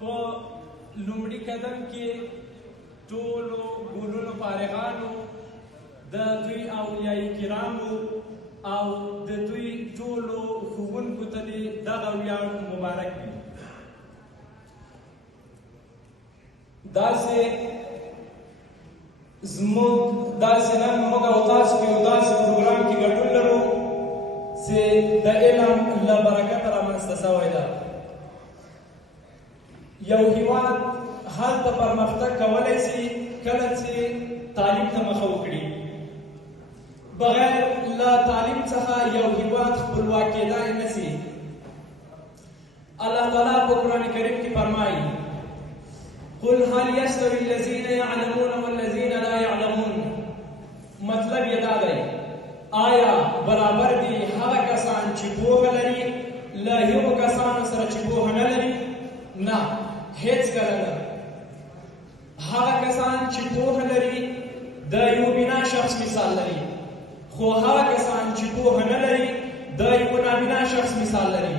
په لومړي قدم کې ټولو ګلونو فارغانو د دوی اولیاء کرامو او د دوی ټولو ښوونکو ته دې دغه ویاړ مبارک وي. داسې نن موږ او تاسو په یو داسې پروګرام کې ګډون لرو چې د علم له برکته رامنځته شوی ده. یو هېواد هلته پرمختګ کولی شي کله چې تعلیم ته مخه وکړي. بغیر له تعلیم څخه یو هېواد خپلواک کېدای نه شي. الله تعالی په قرآن کریم کې فرمایي: قل هل يستوي الذين يعلمون والذين لا يعلمون. مطلب یې دا دی، آیا برابر دي هغه کسان چې پوهه لري له هغو کسانو سره چې پوهه نه لري؟ نه، هیڅکله نه. هغه کسان چې پوهه لري د یو بنا شخص مثال لري، خو هغه کسان چې پوهه نه لري د یو نابینا شخص مثال لري.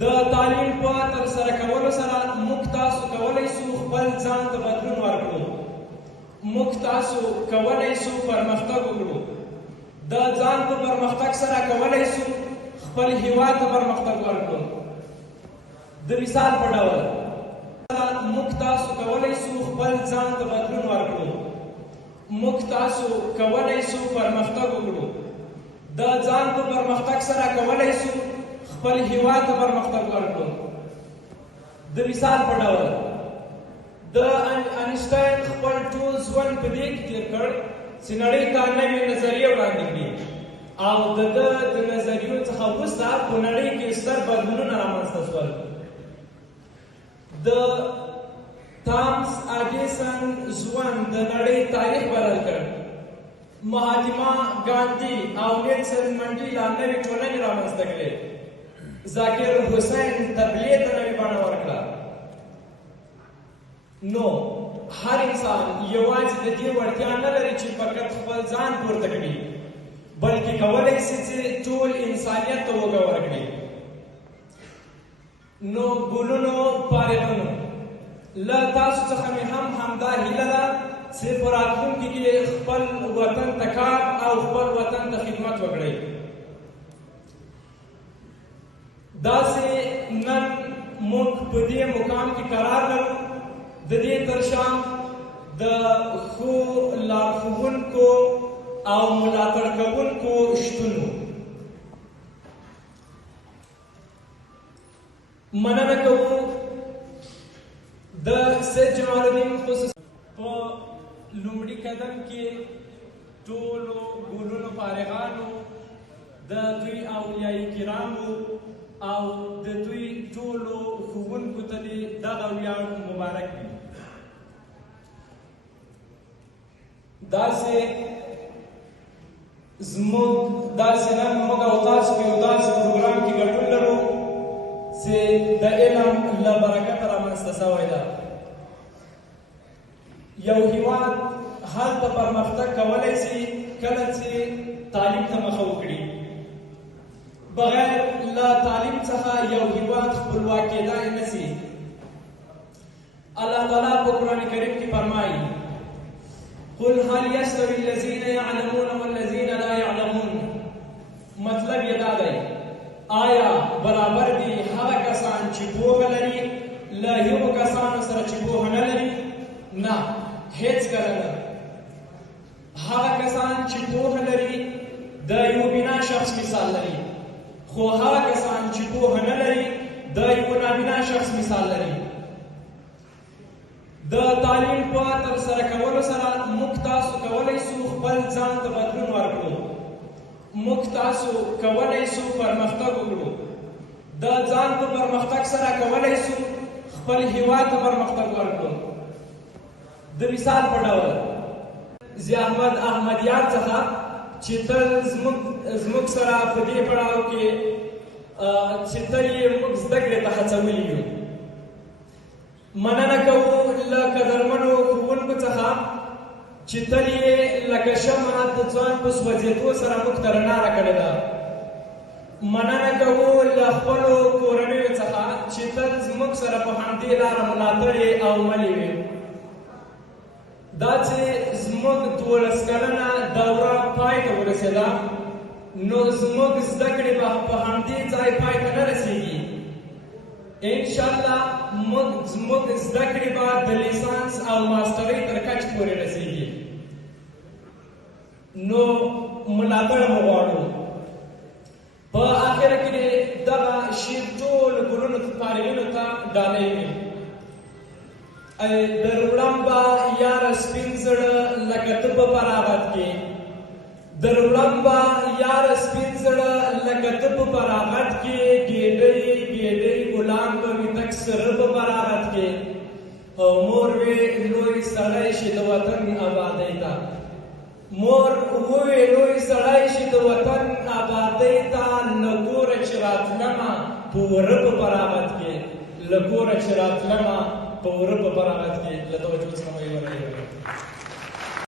د تعلیم په ترسره کولو سره موږ تاسو کولی شو خپل ځان ته بدلون ورکړو. موږ تاسو کولی شو پرمختګ وکړو. د ځان په پرمختګ سره کولی شو خپل هېواد ته پرمختګ ورکړو. د مثال په ډول موږ تاسو کولی شو خپل ځان ته بدلون ورکړو. موږ تاسو کولی شو پرمختګ وکړو. د ځان په پرمختګ سره کولی شو خپل هېواد ته پرمختګ ورکړو. د مثال په ډول د انشټاین خپل ټول ژوند په دې کې تېر کړ چې نړۍ ته نوې نظریې وړاندې کړي او د ده د نظریو څخه وروسته په نړۍ کې ستر بدلونونه رامنځته شول. د تامس اډیسن ژوند د نړۍ تاریخ بدل کړ. مهاتما ګاندي او نیلسن منډیلا نوې ټولنې رامنځته کړې. ذاکر حسین تبلیغ ته نوې بڼه ورکړه. نو هر انسان یوازې د دې وړتیا نه لري چې فقط خپل ځان پورته کړي، بلکې کولی شي چې ټول انسانیت ته وګه ورکړي. نو ګلونو فارغانو، له تاسو څخه مې هم همدا هیله ده چې په راتلونکي کې خپل وطن ته کار او خپل وطن ته خدمت وکړئ. داسې نن موږ په دې مقام کې قرار لرو د دې تر شا د ښو لارښوونکو او ملاتړ کوونکو شتون و. مننه کوو د سید جمال الدین خصوصي په لومړي قدم کې ټولو ګلونو فارغانو د دوی اولیاء کرامو او د دوی ټولو ښوونکو ته دې دغه ویاړ مبارک وي. داسې نن موږ او تاسو په یو داسې پروګرام کې ګډون لرو چې د علم له برکته رامنځته شوی ده. یو هېواد هلته پرمختګ کولی شي کله چې تعلیم ته مخه وکړي. بغیر له تعلیم څخه یو هېواد خپلواک کېدای نه شي. الله تعالی په قرآن کریم کې فرمایي: قل هل يستوي الذين يعلمون والذين لا يعلمون. مطلب یې دا دی، آیا برابر دي هغه کسان چې پوهه لري له هغو کسانو سره چې پوهه نه لري؟ نه، هیڅکله نه. هغه کسان چې پوهه لري د یو بنا شخص مثال لري، خو هغه کسان چې پوهه نه لري د یو نابینا شخص مثال لري. د تعلیم په ترسره کولو سره موږ تاسو کولی شو خپل ځان ته بدلون ورکړو. موږ تاسو کولی شو پرمختګ وکړو. د ځان په پرمختګ سره کولی شو خپل هېواد ته پرمختګ ورکړو. د مثال په ډول ضیا احمد احمدیار څخه چې تل زموږ سره په دې پړاو کې چې تل یې موږ زده کړې ته هڅولي یو. مننه کوو له قدرمنو ښوونکو څخه چې تل یې لکه شمعه د ځان په سوځېدو سره موږ ته رڼا راکړې ده. مننه کوو له خپلو کورنیو څخه چې تل زموږ موږ سره په همدې لاره ملاتړې او ملې وې. دا چې زموږ 12 کلنه دوره پای ته ورسېده، نو زموږ زده کړې به په همدې ځای پای ته نه رسېږي. انشاءالله زموږ زده کړې به د لیسانس او ماسټرۍ تر کچې پورې رسېږي. نو ملاتړ مو غواړو. په آخر کې دغه شعر ټولو ګلونو طالبینو ته ډالۍ وي. در وړم به یاره سپین زړه لکه ته په فراغت کې، در وړم به یاره سپین زړه لکه ته په فراغت کې، ګېډۍ ګېډۍ ګلان به وي تک سره په فراغت کې، او مور وې لوی سړی شي د وطن آبادۍ ته، مور وې لوی سړی شي د وطن آبادۍ ته، له کوره چې راتلمه په وره په فراغت کې، له کوره چې راتلمه په وره په فراغت کې. له توجه څخه مې ورغلی.